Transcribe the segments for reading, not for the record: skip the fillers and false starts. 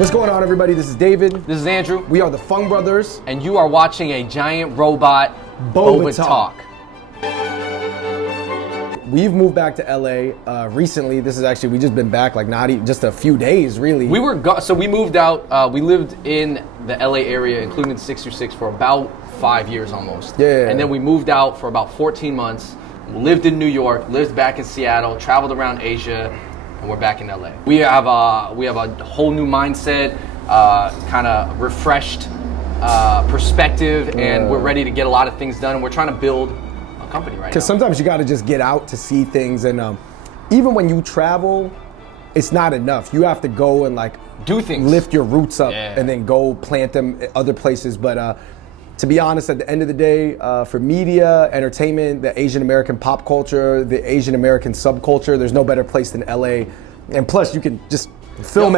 What's going on, everybody? This is David. This is Andrew. We are the Fung Brothers. And you are watching a giant robot Boba Talk. We've moved back to LA recently. This is actually, we just been back like not even just a few days, really. So we moved out, we lived in the LA area, including the 626, for about 5 years almost. Yeah. And then we moved out for about 14 months, lived in New York, lived back in Seattle, traveled around Asia, and we're back in LA. We have a whole new mindset, kind of refreshed perspective, and we're ready to get a lot of things done, and we're trying to build a company right now. Because sometimes you got to just get out to see things, and even when you travel, it's not enough. You have to go and like do things, lift your roots up, and then go plant them other places. But to be honest, at the end of the day, for media, entertainment, the Asian American pop culture, the Asian American subculture, there's no better place than LA. And plus, you can just film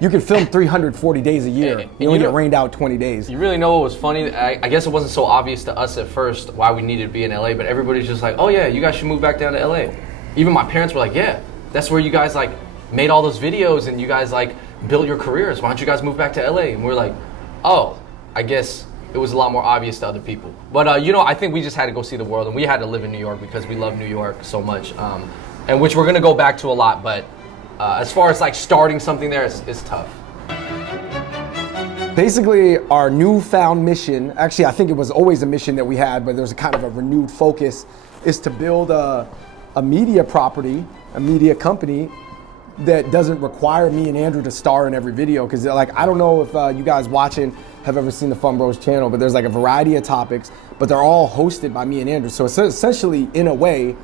you can film 340 days a year. You only get rained out 20 days. You really know what was funny? I guess it wasn't so obvious to us at first why we needed to be in LA, but everybody's just like, oh yeah, you guys should move back down to LA. Even my parents were like, yeah, that's where you guys like made all those videos and you guys like built your careers. Why don't you guys move back to LA? And we're like, oh, I guess it was a lot more obvious to other people. But I think we just had to go see the world, and we had to live in New York because we love New York so much, and which we're gonna go back to a lot, but as far as like starting something there, it's tough. Basically, our newfound mission, actually I think it was always a mission that we had, but there's a kind of a renewed focus, is to build a media property, a media company that doesn't require me and Andrew to star in every video. Because like, I don't know if you guys watching have ever seen the Fung Bros channel, but there's like a variety of topics, but they're all hosted by me and Andrew. So it's essentially, in a way,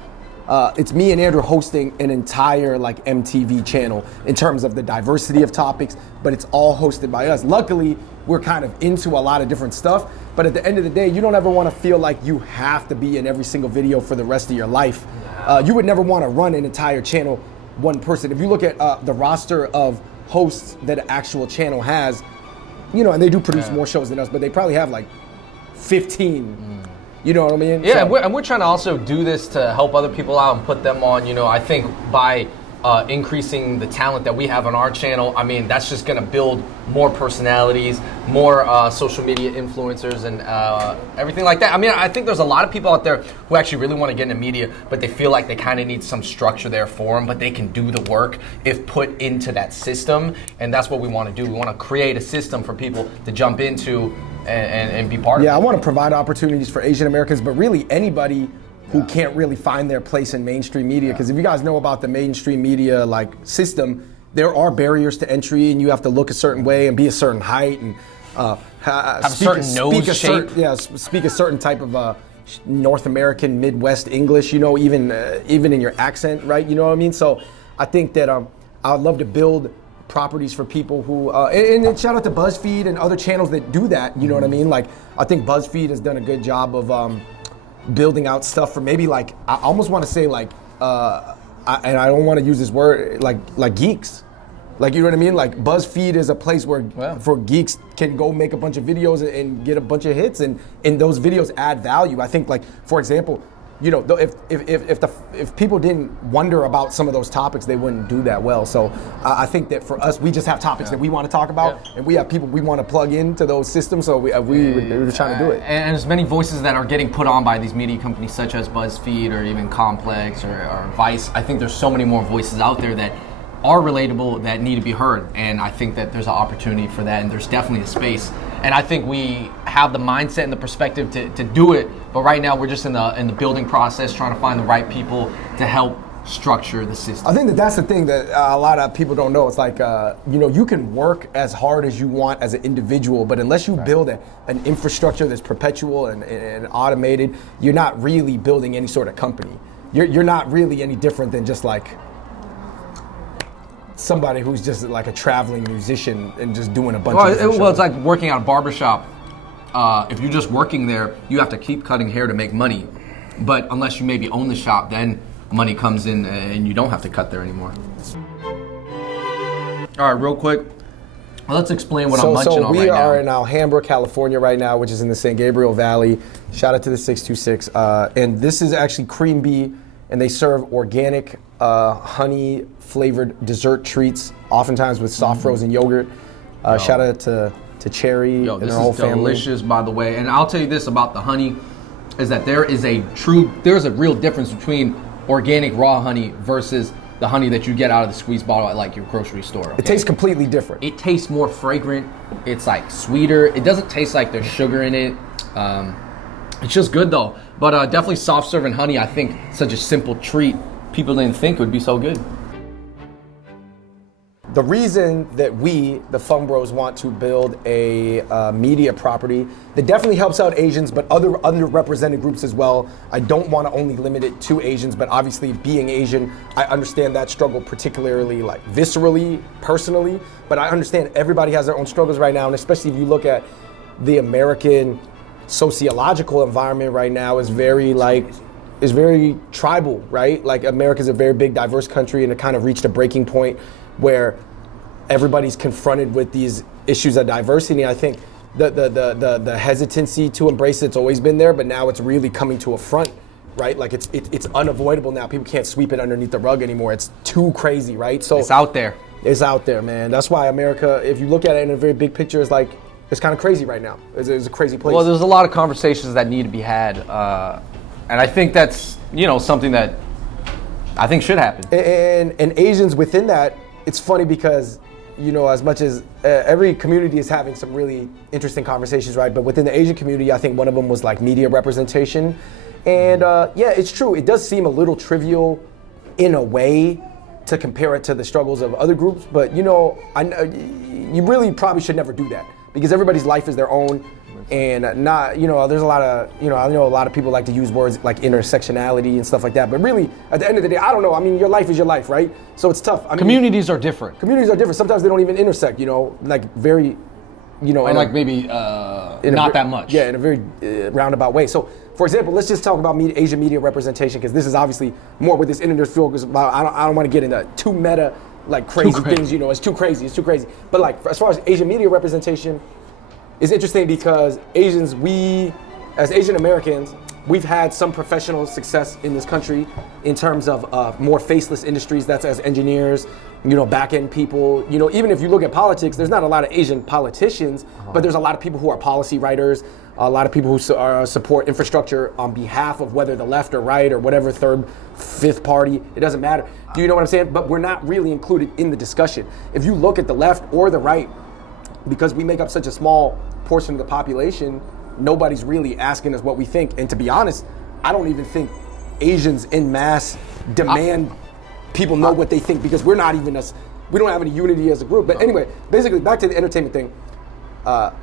it's me and Andrew hosting an entire like MTV channel in terms of the diversity of topics, but it's all hosted by us. Luckily, we're kind of into a lot of different stuff, but at the end of the day, you don't ever want to feel like you have to be in every single video for the rest of your life. You would never want to run an entire channel one person. If you look at the roster of hosts that an actual channel has, and they do produce more shows than us, but they probably have like 15. You know what I mean? Yeah, so, and we're trying to also do this to help other people out and put them on. I think by increasing the talent that we have on our channel, I mean, that's just going to build more personalities, more social media influencers, and everything like that. I mean, I think there's a lot of people out there who actually really want to get into media, but they feel like they kind of need some structure there for them, but they can do the work if put into that system, and that's what we want to do. We want to create a system for people to jump into and be part of it. Yeah, I want to provide opportunities for Asian Americans, but really anybody who can't really find their place in mainstream media. Because if you guys know about the mainstream media like system, there are barriers to entry, and you have to look a certain way and be a certain height and have a certain nose shape. Speak a certain type of North American Midwest English. Even in your accent, right? You know what I mean? So I think that I would love to build properties for people who, and shout out to BuzzFeed and other channels that do that, you know what I mean? Like, I think BuzzFeed has done a good job of building out stuff for maybe like, I almost want to say like, and I don't want to use this word, like geeks. Like, you know what I mean? Like, BuzzFeed is a place where for geeks can go make a bunch of videos and get a bunch of hits, and those videos add value. I think, like, for example, if people didn't wonder about some of those topics, they wouldn't do that well. So I think that for us, we just have topics that we want to talk about, and we have people we want to plug into those systems. So we're just trying to do it. And there's many voices that are getting put on by these media companies, such as BuzzFeed or even Complex or Vice. I think there's so many more voices out there that are relatable, that need to be heard, and I think that there's an opportunity for that, and there's definitely a space. And I think we have the mindset and the perspective to do it, but right now we're just in the building process, trying to find the right people to help structure the system. I think that's the thing that a lot of people don't know. It's like, you can work as hard as you want as an individual, but unless you build an infrastructure that's perpetual and automated, you're not really building any sort of company. You're not really any different than just like somebody who's just like a traveling musician and just doing a bunch of different shows. It's like working at a barbershop. If you're just working there, you have to keep cutting hair to make money. But unless you maybe own the shop, then money comes in and you don't have to cut there anymore. All right, real quick, let's explain what I'm munching on right now. So we are in Alhambra, California right now, which is in the San Gabriel Valley. Shout out to the 626. And this is actually Cream Bee, and they serve organic honey flavored dessert treats, oftentimes with soft frozen yogurt. Shout out to Cherry Yo, and this her whole is family. delicious, by the way. And I'll tell you this about the honey, is that there's a real difference between organic raw honey versus the honey that you get out of the squeeze bottle at like your grocery store. Okay? It tastes completely different. It tastes more fragrant. It's like sweeter. It doesn't taste like there's sugar in it. It's just good though. But definitely soft serving honey, I think such a simple treat. People didn't think would be so good. The reason that we, the Fung Bros, want to build a media property that definitely helps out Asians, but other underrepresented groups as well. I don't want to only limit it to Asians, but obviously being Asian, I understand that struggle particularly, like viscerally, personally. But I understand everybody has their own struggles right now, and especially if you look at the American sociological environment right now is very tribal, right? Like America's a very big, diverse country, and it kind of reached a breaking point where everybody's confronted with these issues of diversity. I think the hesitancy to embrace it's always been there, but now it's really coming to a front, right? Like it's unavoidable now. People can't sweep it underneath the rug anymore. It's too crazy, right? So It's out there. It's out there, man. That's why America, if you look at it in a very big picture, is like, it's kind of crazy right now. It's a crazy place. Well, there's a lot of conversations that need to be had, and I think that's something that I think should happen. And Asians within that, it's funny because as much as every community is having some really interesting conversations, right? But within the Asian community, I think one of them was like media representation, and yeah, it's true. It does seem a little trivial in a way to compare it to the struggles of other groups, but you really probably should never do that. Because everybody's life is their own, and there's a lot of, I know a lot of people like to use words like intersectionality and stuff like that, but really, at the end of the day, I don't know. I mean, your life is your life, right? So it's tough. Communities are different. Communities are different. Sometimes they don't even intersect, like very, or like maybe not that much. Yeah, in a very roundabout way. So, for example, let's just talk about Asian media representation, because this is obviously more what this internet focus about. I don't want to get into too meta, like crazy things, it's too crazy. But like, as far as Asian media representation, it's interesting because we, as Asian Americans, we've had some professional success in this country in terms of more faceless industries, that's as engineers, back-end people. Even if you look at politics, there's not a lot of Asian politicians, but there's a lot of people who are policy writers, a lot of people who support infrastructure on behalf of whether the left or right or whatever third, fifth party, it doesn't matter. Do you know what I'm saying? But we're not really included in the discussion. If you look at the left or the right, because we make up such a small portion of the population, nobody's really asking us what we think. And to be honest, I don't even think Asians en masse demand people know what they think, because we're not even we don't have any unity as a group. But anyway, basically back to the entertainment thing.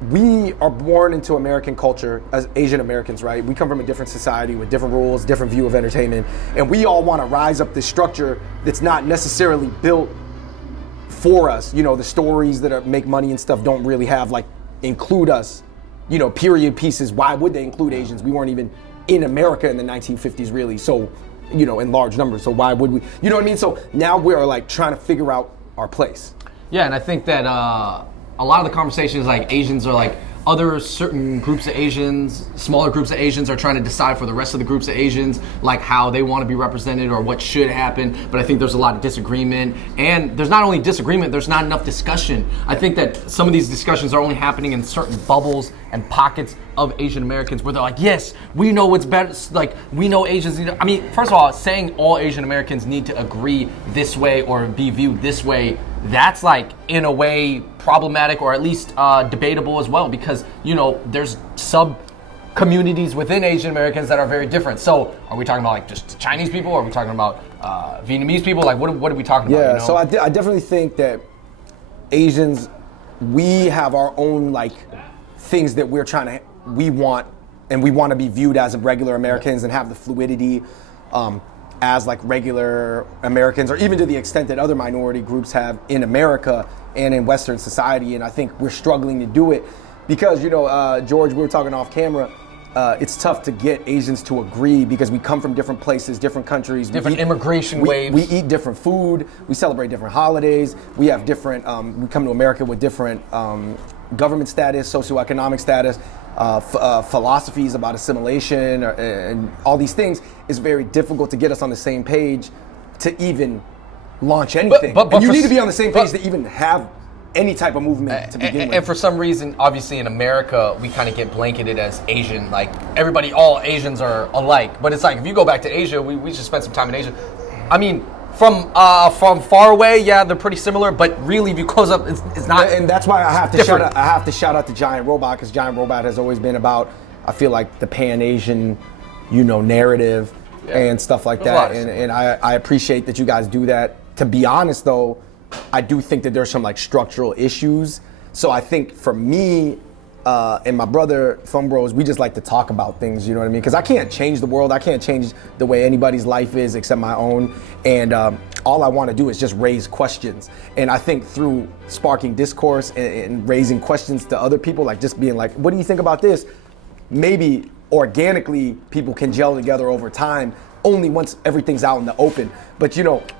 We are born into American culture as Asian Americans, right? We come from a different society with different rules, different view of entertainment, and we all want to rise up this structure that's not necessarily built for us. The stories that make money and stuff don't really have include us. Period pieces. Why would they include Asians? We weren't even in America in the 1950s, really. So, in large numbers. So why would we? You know what I mean? So now we're trying to figure out our place. Yeah, and I think that a lot of the conversations, Asians are other certain groups of Asians, smaller groups of Asians are trying to decide for the rest of the groups of Asians, how they want to be represented or what should happen. But I think there's a lot of disagreement. And there's not only disagreement, there's not enough discussion. I think that some of these discussions are only happening in certain bubbles and pockets of Asian Americans where they're like, yes, we know what's better. We know Asians need to, first of all, saying all Asian Americans need to agree this way or be viewed this way, that's in a way problematic, or at least debatable as well, because there's sub communities within Asian Americans that are very different. So are we talking about just Chinese people, or are we talking about Vietnamese people? What are we talking about? Yeah, so I definitely think that Asians, we have our own things that we want to be viewed as regular Americans and have the fluidity as regular Americans, or even to the extent that other minority groups have in America and in Western society. And I think we're struggling to do it because, George, we were talking off camera, it's tough to get Asians to agree because we come from different places, different countries. Different immigration waves. We eat different food. We celebrate different holidays. We have different, we come to America with different government status, socioeconomic status, philosophies about assimilation, and all these things. Is very difficult to get us on the same page to even launch anything. But and you need to be on the same page to even have any type of movement to begin with. And for some reason, obviously in America, we kind of get blanketed as Asian. Like everybody, all Asians are alike. But it's like if you go back to Asia, we just spent some time in Asia. I mean, from far away, yeah, they're pretty similar. But really, if you close up, it's not. And that's why I have to shout out to Giant Robot, because Giant Robot has always been about, I feel like, the Pan-Asian, narrative and stuff like that. And I appreciate that you guys do that. To be honest, though, I do think that there's some like structural issues. So I think for me and my brother Fung Bros, we just like to talk about things, you know what I mean? Because I can't change the world. I can't change the way anybody's life is except my own. And all I want to do is just raise questions. And I think through sparking discourse and raising questions to other people, like just being like, what do you think about this? Maybe organically people can gel together over time, only once everything's out in the open. But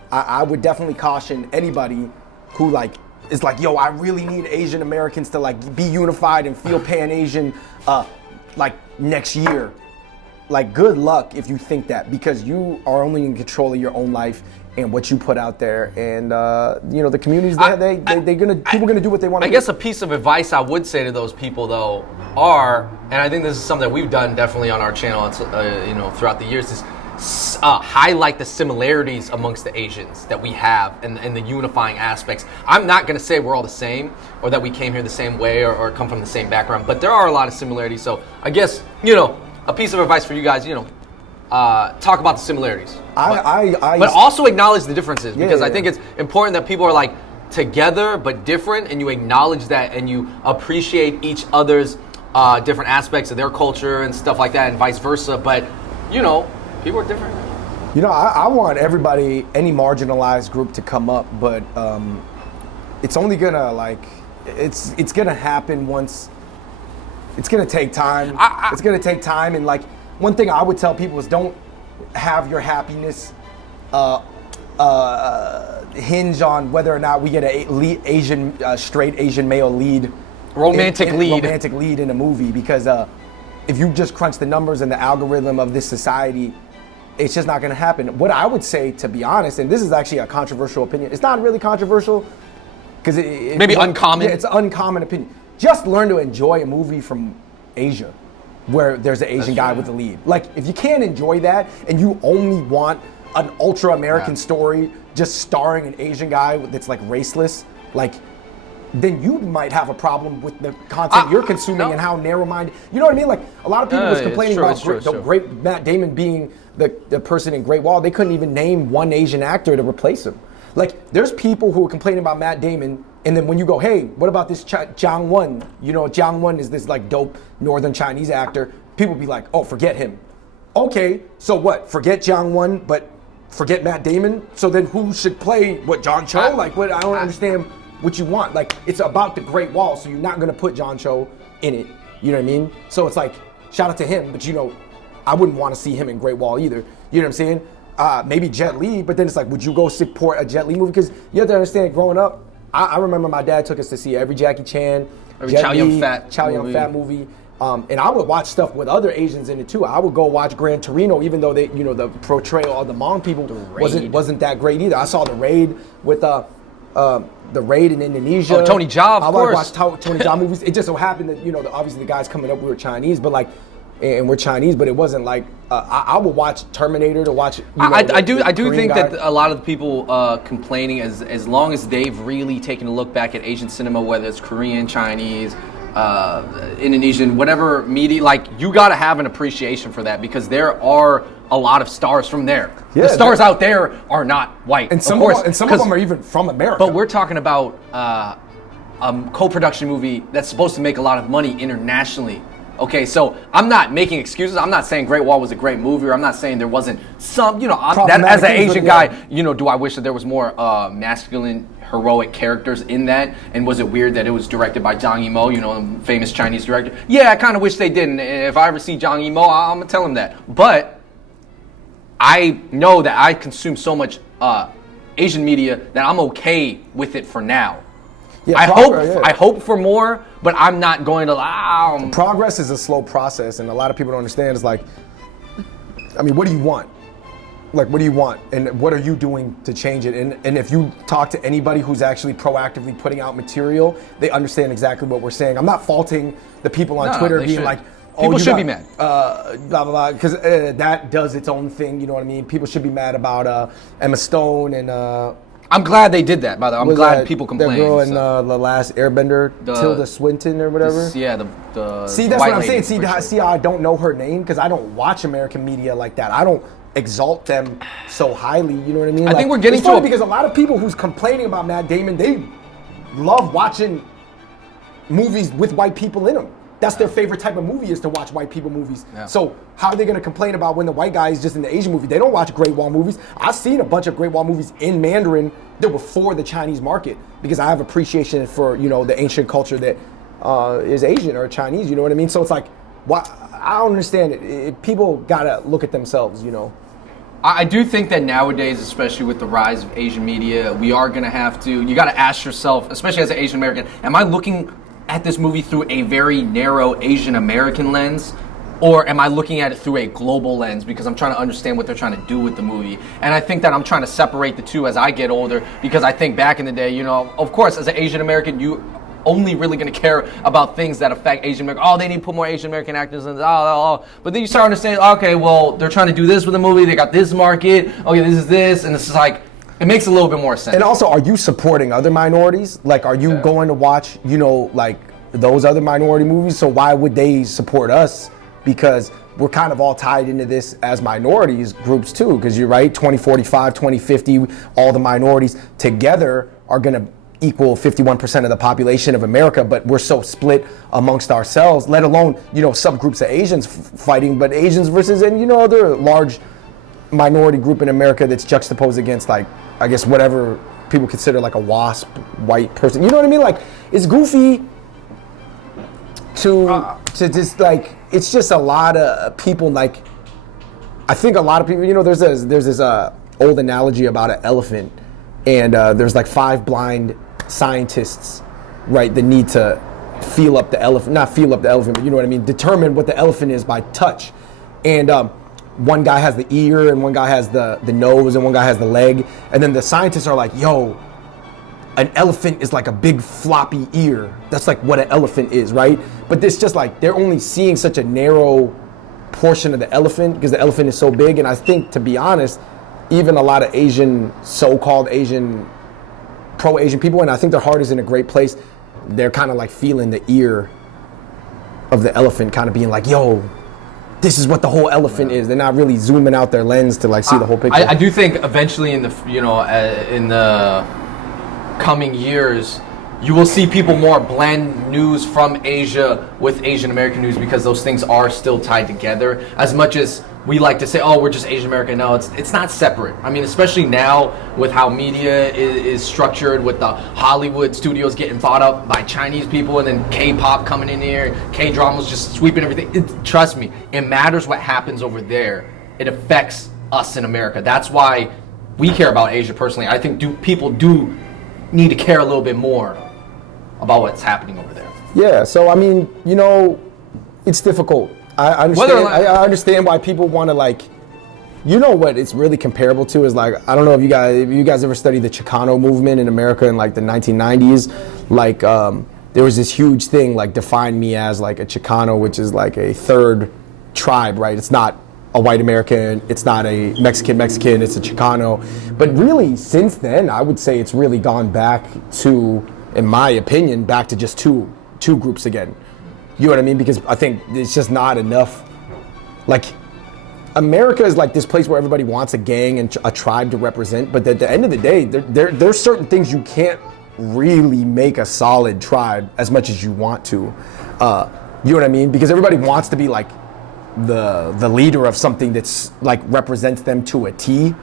I would definitely caution anybody who like is like, yo, I really need Asian Americans to like be unified and feel Pan-Asian like next year. Like, good luck if you think that, because you are only in control of your own life and what you put out there. And the communities people are gonna do what they want to do. I guess a piece of advice I would say to those people though and I think this is something that we've done definitely on our channel, throughout the years, is highlight the similarities amongst the Asians that we have and the unifying aspects. I'm not going to say we're all the same or that we came here the same way or come from the same background, but there are a lot of similarities. So I guess, a piece of advice for you guys, talk about the similarities. But also acknowledge the differences, because I think it's important that people are like together but different, and you acknowledge that and you appreciate each other's different aspects of their culture and stuff like that, and vice versa. But, people are different. I want everybody, any marginalized group, to come up, but it's only gonna it's gonna happen once. It's gonna take time. It's gonna take time, and like one thing I would tell people is don't have your happiness hinge on whether or not we get a straight Asian male lead, romantic lead in a movie, because if you just crunch the numbers and the algorithm of this society, it's just not going to happen. What I would say, to be honest, and this is actually a controversial opinion, it's not really controversial, because uncommon. Yeah, it's an uncommon opinion. Just learn to enjoy a movie from Asia where there's an Asian guy with the lead. Like, if you can't enjoy that and you only want an ultra American story just starring an Asian guy that's like raceless, like, then you might have a problem with the content you're consuming and how narrow-minded. You know what I mean? Like, a lot of people was complaining about the great Matt Damon being the person in Great Wall. They couldn't even name one Asian actor to replace him. Like, there's people who are complaining about Matt Damon, and then when you go, hey, what about this Jiang Wen? Jiang Wen is this like dope Northern Chinese actor. People be like, oh, forget him. Okay, so what? Forget Jiang Wen, but forget Matt Damon? So then who should play John Cho? I don't understand what you want. Like, it's about the Great Wall, so you're not gonna put John Cho in it. You know what I mean? So it's like, shout out to him, but I wouldn't want to see him in Great Wall either. You know what I'm saying? Maybe Jet Li, but then it's like, would you go support a Jet Li movie? Because you have to understand, growing up, I remember my dad took us to see every Jackie Chan, Chow Yun Fat movie. And I would watch stuff with other Asians in it too. I would go watch Gran Torino, even though they, the portrayal of the Hmong people wasn't that great either. I saw The Raid with the Raid in Indonesia. Oh, Tony Jaa, of course. I watched Tony Jaa movies. It just so happened that obviously the guys coming up, we were Chinese, but like, and we're Chinese, but it wasn't like I would watch Terminator to watch. I do think that a lot of the people complaining, as long as they've really taken a look back at Asian cinema, whether it's Korean, Chinese, Indonesian, whatever media, like, you got to have an appreciation for that, because there are a lot of stars from there. Yeah, the stars out there are not white, and some of them are even from America. But we're talking about a co-production movie that's supposed to make a lot of money internationally. Okay, so I'm not making excuses. I'm not saying Great Wall was a great movie, or I'm not saying there wasn't some, as an Asian guy, do I wish that there was more masculine, heroic characters in that? And was it weird that it was directed by Zhang Yimou, famous Chinese director? Yeah, I kind of wish they didn't. If I ever see Zhang Yimou, I'm going to tell him that. But I know that I consume so much Asian media that I'm okay with it for now. Yeah, I hope for more, but I'm not going to. Progress is a slow process, and a lot of people don't understand. It's like, I mean, what do you want? Like, what do you want? And what are you doing to change it? And if you talk to anybody who's actually proactively putting out material, they understand exactly what we're saying. I'm not faulting the people on Twitter being like, oh, people should be mad. Blah, blah, blah, because that does its own thing, you know what I mean? People should be mad about Emma Stone and... I'm glad they did that, by the way. I'm glad people complained. The girl in The Last Airbender, Tilda Swinton or whatever. See, that's what I'm saying. See how I don't know her name? Because I don't watch American media like that. I don't exalt them so highly, you know what I mean? I think we're getting to because a lot of people who's complaining about Matt Damon, they love watching movies with white people in them. That's their favorite type of movie, is to watch white people movies. Yeah. So how are they going to complain about when the white guy is just in the Asian movie? They don't watch Great Wall movies. I've seen a bunch of Great Wall movies in Mandarin that were for the Chinese market, because I have appreciation for, you know, the ancient culture that is Asian or Chinese, you know what I mean? So it's like, I don't understand it. People got to look at themselves, you know. I do think that nowadays, especially with the rise of Asian media, we are going to have to, you got to ask yourself, especially as an Asian American, am I looking at this movie through a very narrow Asian American lens, or am I looking at it through a global lens, because I'm trying to understand what they're trying to do with the movie? And I think that I'm trying to separate the two as I get older, because I think back in the day, you know, of course, as an Asian American, you only really going to care about things that affect Asian American. Oh, they need to put more Asian American actors in. But then you start understanding, okay, well, they're trying to do this with the movie. They got this market. Okay, this is this, and this is like, it makes a little bit more sense. And also, are you supporting other minorities? Like, are you going to watch, you know, like those other minority movies? So why would they support us? Because we're kind of all tied into this as minorities groups too. Because you're right, 2045, 2050, all the minorities together are going to equal 51% of the population of America, but we're so split amongst ourselves, let alone, you know, subgroups of Asians fighting, but Asians versus, and you know, other large minority group in America that's juxtaposed against, like, I guess whatever people consider like a WASP white person. You know what I mean? Like, it's goofy to just like, it's just a lot of people, like, I think a lot of people, you know, there's this old analogy about an elephant, and there's like 5 blind scientists, right, that need to feel up the elephant, not feel up the elephant, but you know what I mean, determine what the elephant is by touch. And one guy has the ear, and one guy has the nose, and one guy has the leg. And then the scientists are like, yo, an elephant is like a big floppy ear. That's like what an elephant is, right? But it's just like, they're only seeing such a narrow portion of the elephant because the elephant is so big. And I think, to be honest, even a lot of Asian, so-called Asian, pro-Asian people, and I think their heart is in a great place, they're kind of like feeling the ear of the elephant, kind of being like, yo, this is what the whole elephant is. They're not really zooming out their lens to like see the whole picture. I do think eventually in the, you know, in the coming years, you will see people more blend news from Asia with Asian American news, because those things are still tied together. As much as we like to say, oh, we're just Asian American. No, it's not separate. I mean, especially now with how media is structured, with the Hollywood studios getting bought up by Chinese people, and then K-pop coming in here, K-dramas just sweeping everything. Trust me, it matters what happens over there. It affects us in America. That's why we care about Asia personally. I think people do need to care a little bit more about what's happening over there. Yeah, so I mean, you know, it's difficult. I understand. I understand why people want to, like, you know, what it's really comparable to is, like, I don't know if you guys ever studied the Chicano movement in America in like the 1990s. Like, there was this huge thing, like, define me as like a Chicano, which is like a third tribe, right? It's not a white American, it's not a Mexican, it's a Chicano. But really, since then, I would say it's really gone back to, in my opinion, back to just two groups again. You know what I mean? Because I think it's just not enough. Like, America is like this place where everybody wants a gang and a tribe to represent, but at the end of the day, there's certain things you can't really make a solid tribe as much as you want to. You know what I mean? Because everybody wants to be like the leader of something that's like represents them to a T.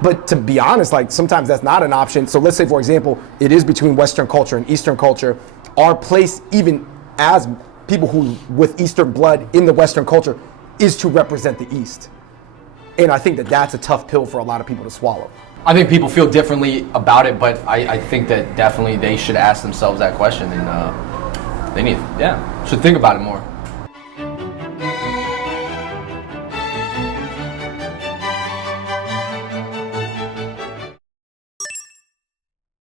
But to be honest, like, sometimes that's not an option. So let's say, for example, it is between Western culture and Eastern culture. Our place, even as people who with Eastern blood in the Western culture, is to represent the East. And I think that that's a tough pill for a lot of people to swallow. I think people feel differently about it, but I think that definitely they should ask themselves that question, and they should think about it more.